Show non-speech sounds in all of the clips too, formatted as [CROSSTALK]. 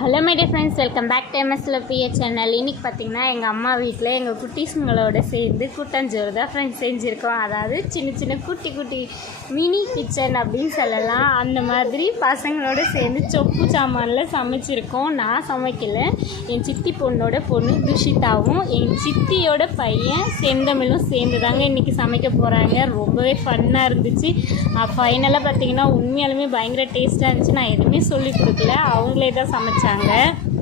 Hello my dear friends welcome back to எம்எஸ்ல BA channel இன்னைக்கு பார்த்தீங்கன்னா எங்கள் அம்மா வீட்டில் எங்கள் குட்டீஸுங்களோட சேர்ந்து கூட்டஞ்சோறு தான் ஃப்ரெண்ட்ஸ் செஞ்சுருக்கோம். அதாவது சின்ன சின்ன குட்டி குட்டி மினி கிச்சன் அப்படின்னு சொல்லலாம். அந்த மாதிரி பசங்களோட சேர்ந்து சொப்பு சாமானில் சமைச்சிருக்கோம். நான் சமைக்கலை. என் சித்தி பொண்ணோட பொண்ணு துஷிதாவும் என் சித்தியோட பையன் செந்தமிழும் சேர்ந்து தாங்க இன்றைக்கி சமைக்க போகிறாங்க ரொம்பவே ஃபன்னாக இருந்துச்சு. ஃபைனலாக பார்த்தீங்கன்னா உண்மையாலுமே பயங்கர டேஸ்ட்டாக இருந்துச்சு. நான் எதுவுமே சொல்லி கொடுக்கல. அவங்களே தான் சமைச்சேன் வச்சாங்க.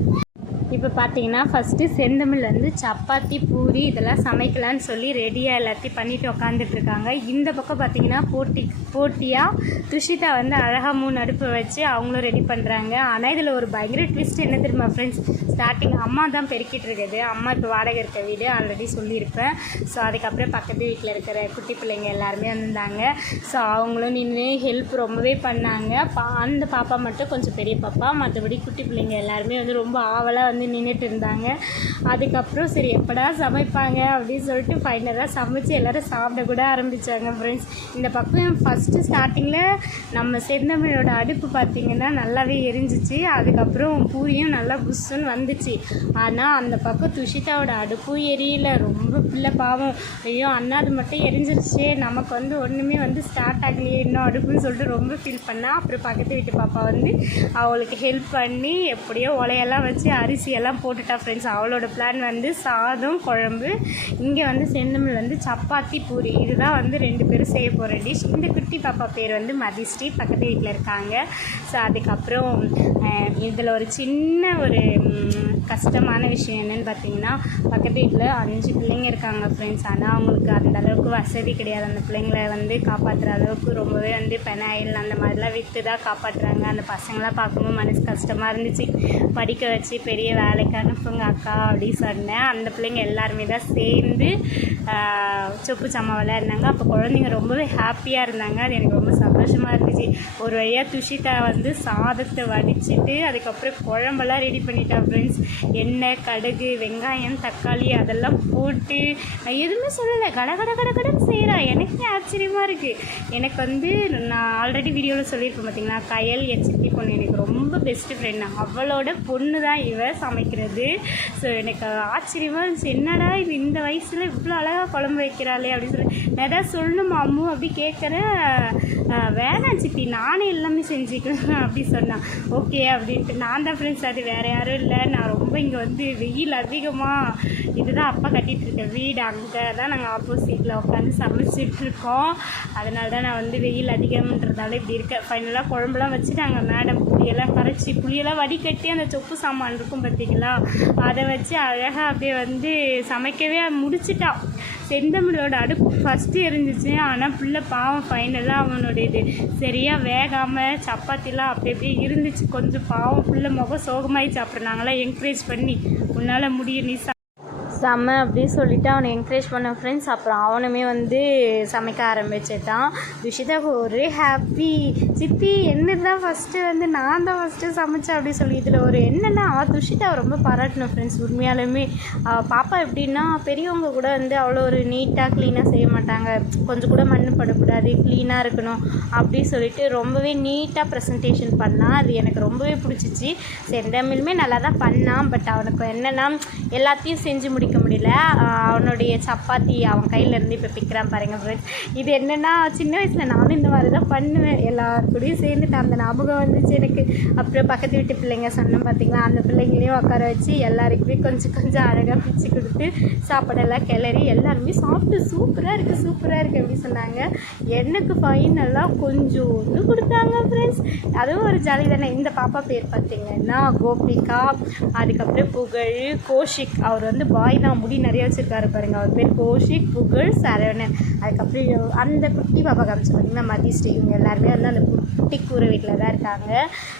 இப்போ பார்த்தீங்கன்னா ஃபஸ்ட்டு செந்தமிழ் வந்து சப்பாத்தி பூரி இதெல்லாம் சமைக்கலான்னு சொல்லி ரெடியாக எல்லாத்தையும் பண்ணிட்டு உக்காந்துட்டு இருக்காங்க. இந்த பக்கம் பார்த்தீங்கன்னா போட்டி போட்டியாக துஷிதா வந்து அழகாக மூணு அடுப்பு வச்சு அவங்களும் ரெடி பண்ணுறாங்க ஆனால் இதில் ஒரு பயங்கர ட்விஸ்ட் என்ன தெரியுமா ஃப்ரெண்ட்ஸ் ஸ்டார்டிங் அம்மா தான் பெருக்கிட்டு இருக்குது. அம்மா இப்போ வாடகை இருக்க வீடு ஆல்ரெடி சொல்லியிருப்பேன். ஸோ அதுக்கப்புறம் பக்கத்து வீட்டில் இருக்கிற குட்டி பிள்ளைங்க எல்லாருமே வந்திருந்தாங்க ஸோ அவங்களும் நின்று ஹெல்ப் ரொம்பவே பண்ணாங்க. பா அந்த பாப்பா மட்டும் கொஞ்சம் பெரிய பாப்பா. மற்றபடி குட்டி பிள்ளைங்க எல்லாருமே வந்து ரொம்ப ஆவலாக வந்து நின்றுட்டு இருந்தாங்க. அதுக்கப்புறம் சரி எப்படா சமைப்பாங்க அப்படின்னு சொல்லிட்டு ஃபைனலாக சமைச்சு எல்லோரும் சாப்பிட கூட ஆரம்பித்தாங்க ஃப்ரெண்ட்ஸ் இந்த பக்கம் ஃபஸ்ட்டு ஸ்டார்டிங்கில் நம்ம செந்தமிழோட அடுப்பு பார்த்திங்கன்னா நல்லாவே எரிஞ்சிச்சு. அதுக்கப்புறம் பூரியும் நல்லா புஷ்ஷுன்னு வந்துச்சு. ஆனால் அந்த பக்கம் துஷிதாவோட அடுப்பும் எரியல. ரொம்ப பிள்ளை பாவம். ஐயோ அண்ணா அது மட்டும் எரிஞ்சிருச்சே. நமக்கு வந்து ஒன்றுமே வந்து ஸ்டார்ட் ஆகலையே. இன்னும் அடுப்புன்னு சொல்லிட்டு ரொம்ப ஃபீல் பண்ணால் அப்புறம் பக்கத்து வீட்டு பாப்பா வந்து அவளுக்கு ஹெல்ப் பண்ணி எப்படியோ உலையெல்லாம் வச்சு அரிசியெல்லாம் போட்டுட்டா ஃப்ரெண்ட்ஸ் அவளோட பிளான் வந்து சாதம் குழம்பு இங்கே வந்து செந்தமிழ் வந்து சப்பாத்தி பூரி. இதுதான் வந்து ரெண்டு பேரும் செய்ய போகிற டிஷ் இந்த குட்டி பாப்பா பேர் வந்து மதிஸ்ரீ பக்கத்து வீட்டில் இருக்காங்க. ஸோ அதுக்கப்புறம் இதில் ஒரு சின்ன ஒரு கஷ்டமான விஷயம் என்னென்னு பார்த்தீங்கன்னா பக்கத்து வீட்டில் அஞ்சு பிள்ளைங்க இருக்காங்க ஃப்ரெண்ட்ஸ் ஆனால் அவங்களுக்கு அந்த அளவுக்கு வசதி கிடையாது. அந்த பிள்ளைங்களை வந்து காப்பாற்றுற அளவுக்கு ரொம்பவே வந்து பெனாயில் அந்த மாதிரிலாம் விற்று தான் காப்பாற்றுறாங்க அந்த பசங்களாம் பார்க்கும்போது மனசு கஷ்டமாக இருந்துச்சு. படிக்க வச்சு பெரிய வேலைக்கு அனுப்புங்க அக்கா அப்படி அப்படி சொன்னேன். அந்த பிள்ளைங்க எல்லாருமே தான் சேர்ந்து சொப்பு சாமான் விளையாடினாங்க. அப்போ குழந்தைங்க ரொம்பவே ஹாப்பியாக இருந்தாங்க. அது எனக்கு ரொம்ப சந்தோஷமாக இருந்துச்சு. ஒரு வழியாக துஷிதா வந்து சாதத்தை வடிச்சிட்டு அதுக்கப்புறம் குழம்பெல்லாம் ரெடி பண்ணிட்டா ஃப்ரெண்ட்ஸ் எண்ணெய் கடுகு வெங்காயம் தக்காளி அதெல்லாம் போட்டு நான் எதுவுமே சொல்லலை. கட கட கட கடன்னு செய்கிறா எனக்கே ஆச்சரியமாக இருக்குது எனக்கு வந்து நான் ஆல்ரெடி வீடியோவில் சொல்லியிருப்பேன் பார்த்தீங்களா கயல் என் சித்தி பொண்ணு எனக்கு ரொம்ப பெஸ்ட்டு ஃப்ரெண்டு அவளோட பொண்ணு தான் இவ சமைக்கிறது. ஸோ எனக்கு ஆச்சரியமாக இருந்துச்சு. என்னடா இது இந்த வயசில் இவ்வளோ அழகாக குழம்பு வைக்கிறாளே அப்படின்னு சொல்லி நான் ஏதாவது சொல்லணுமா அம்மு? அப்படி கேட்குறேன் வேணாம் சித்தி. இப்படி நானே எல்லாமே செஞ்சுக்கிறேன் [LAUGHS] அப்படி சொன்னான். ஓகே அப்படின்ட்டு. நான் தான் ஃப்ரெண்ட்ஸ் அது வேறு யாரும் இல்லை. நான் ரொம்ப இங்கே வந்து வெயில் அதிகமாக இதுதான் அப்பா கட்டிகிட்டு இருக்க வீடு. அங்கே தான் நாங்கள் ஆப்போசிட்டில் உட்காந்து சமைச்சிட்ருக்கோம் அதனால தான் நான் வந்து வெயில் அதிகம்ன்றதால இப்படி இருக்கேன். ஃபைனலாக குழம்புலாம் வச்சுட்டாங்க. மேடம் புளியெல்லாம் கரைச்சி புளியெல்லாம் வடிகட்டி அந்த சொப்பு சாமான் இருக்கும் பார்த்தீங்களா? அதை வச்சு அழகாக அப்படியே வந்து சமைக்கவே முடிச்சிட்டா செந்தமிழோட அடுப்பு ஃபஸ்ட்டு இருந்துச்சு ஆனால் பிள்ளை பாவம் ஃபைனலாக அவனோட இது. சரி சரியாக வேகாமல் சப்பாத்திலாம் அப்படி அப்படியே இருந்துச்சு. கொஞ்சம் பாவம் பிள்ளை முகம் சோகமாகி அப்புறம் நாங்களாம் என்கரேஜ் பண்ணி. உன்னால் முடியும் நீ செம்ம அப்படின்னு சொல்லிட்டு அவனை என்கரேஜ் பண்ண ஃப்ரெண்ட்ஸ் அப்புறம் அவனுமே வந்து சமைக்க ஆரம்பிச்சிட்டான். துஷிதாவுக்கு ஒரே ஹாப்பி சித்தி என்ன தான் ஃபஸ்ட்டு வந்து நான் தான் ஃபஸ்ட்டு சமைச்சேன் அப்படின்னு சொல்லி இதில் ஒரு என்னென்னா துஷிதாவை ரொம்ப பாராட்டணும் ஃப்ரெண்ட்ஸ் உண்மையாலுமே. பாப்பா எப்படின்னா பெரியவங்க கூட வந்து அவ்வளோ ஒரு நீட்டாக க்ளீனாக செய்ய மாட்டாங்க. கொஞ்சம் கூட மண் படக்கூடாது க்ளீனாக இருக்கணும் அப்படின்னு சொல்லிட்டு ரொம்பவே நீட்டாக ப்ரெசன்டேஷன் பண்ணால் அது எனக்கு ரொம்பவே பிடிச்சிச்சு. செந்தமிழுமே நல்லா தான் பண்ணான். பட் அவனுக்கு என்னென்னா எல்லாத்தையும் செஞ்சு முடி பிடிக்க முடியல. அவனுடைய சப்பாத்தி அவன் கையிலேருந்து இப்போ பிக்கிறான் பாருங்க ஃப்ரெண்ட்ஸ் இது என்னென்னா சின்ன வயசில் நானும் இந்த மாதிரி தான் பண்ணுவேன். எல்லார் கூடயும் சேர்ந்துட்டு அந்த ஞாபகம் வந்துச்சு எனக்கு. அப்புறம் பக்கத்து வீட்டு பிள்ளைங்க சொன்னோம் பார்த்தீங்களா அந்த பிள்ளைங்களையும் உட்கார வச்சு எல்லாருக்குமே கொஞ்சம் கொஞ்சம் அழகாக பிச்சு கொடுத்து சாப்பாடெல்லாம் கிளறி எல்லாருமே சாப்பிட்டு சூப்பராக இருக்குது சூப்பராக இருக்குது அப்படி சொன்னாங்க. எனக்கு ஃபைனலாக கொஞ்சோண்டு கொடுத்தாங்க ஃப்ரெண்ட்ஸ் அதுவும் ஒரு ஜாலி தானே. இந்த பாப்பா பேர் பார்த்தீங்கன்னா கோபிகா. அதுக்கப்புறம் புகழ் கோஷிக். அவர் வந்து பாய் தான் முடி நிறைய வச்சுருக்காரு பாருங்கள் அவர் பேர் கோஷிக் புகழ் சரவணன். அதுக்கப்புறம் அந்த குட்டி பாப்பா காமிச்சு மதி மதிஸ்ரீ இவங்க எல்லாருமே வந்து அந்த குட்டி கூரை வீட்டில் தான் இருக்காங்க.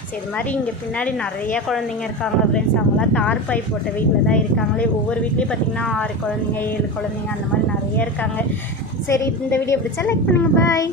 சரி இது மாதிரி இங்கே பின்னாடி நிறைய குழந்தைங்க இருக்காங்க ஃப்ரெண்ட்ஸ் அவங்களாம் தார்பாய் போட்ட வீட்டில் தான் இருக்காங்களே. ஒவ்வொரு வீட்லேயும் பார்த்திங்கன்னா ஆறு குழந்தைங்க ஏழு குழந்தைங்க அந்த மாதிரி நிறைய இருக்காங்க. சரி இந்த வீடியோ பிடிச்சா லைக் பண்ணுங்கள் பாய்